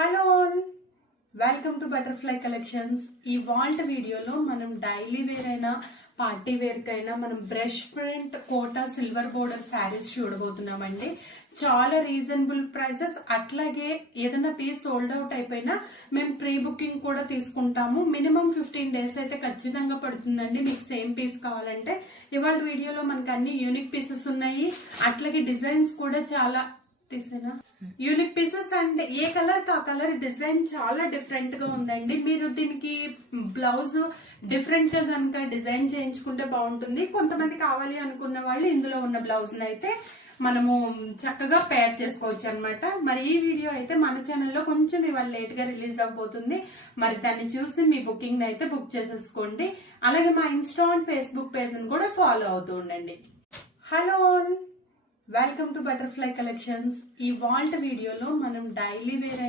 Hello welcome to butterfly collections. ఈ వాల్ట్ వీడియోలో మనం డైలీ వేర్ అయినా పార్టీ వేర్ కైనా మనం brush print Kota silver border saris చూడబోతున్నామండి. చాలా రీజనబుల్ ప్రైసెస్, అట్లాగే ఏదైనా పీస్ సోల్డ్ అవుట్ అయిపోయినా మేము ప్రీ బుకింగ్ కూడా తీసుకుంటాము. మినిమం 15 days అయితే ఖచ్చితంగా పడుతుందండి మీకు సేమ్ పీస్ కావాలంటే. ఇవాళ వీడియోలో మనకు అన్ని యూనిక్ పీసెస్ ఉన్నాయి, అట్లాగే డిజైన్స్ కూడా చాలా తీసేనా యూనిక్ పీసెస్ అండ్ ఏ కలర్ కా కలర్ డిజైన్ చాలా డిఫరెంట్ గా ఉందండి. మీరు దీనికి బ్లౌజ్ డిఫరెంట్ గా కనుక డిజైన్ చేయించుకుంటే బాగుంటుంది. కొంతమంది కావాలి అనుకున్న వాళ్ళు ఇందులో ఉన్న బ్లౌజ్ అయితే మనము చక్కగా పేర్ చేసుకోవచ్చు అనమాట. మరి ఈ వీడియో అయితే మన ఛానల్లో కొంచెం ఇవాళ లేట్ గా రిలీజ్ అవబోతుంది. మరి దాన్ని చూసి మీ బుకింగ్ అయితే బుక్ చేసేసుకోండి. అలాగే మా ఇన్స్టా అండ్ ఫేస్బుక్ పేజ్ ని కూడా ఫాలో అవుతూ ఉండండి. Hello welcome to butterfly collections. ఈ వాల్ట్ వీడియోలో మనం డైలీ వేర్